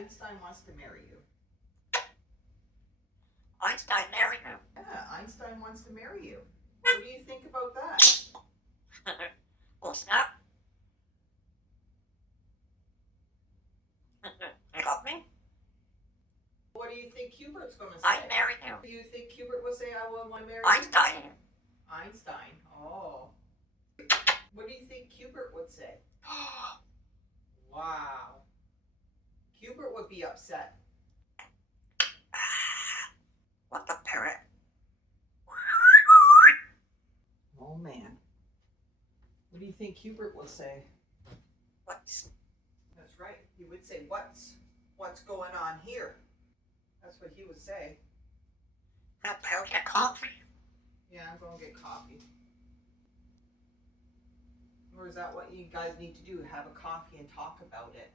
Einstein wants to marry you. Einstein married you. Yeah, Einstein wants to marry you. What do you think about that? What's that? You got me? What do you think Qbert's going to say? I married you. Do you think Qbert will say, I will want to marry you? Einstein. Einstein. Oh. What do you think Qbert would say? Wow. Qbert would be upset. What the parrot? Oh, man. What do you think Qbert will say? What's... That's right. He would say, what's going on here? That's what he would say. I'll get coffee. Yeah, I'm going to get coffee. Or is that what you guys need to do? Have a coffee and talk about it?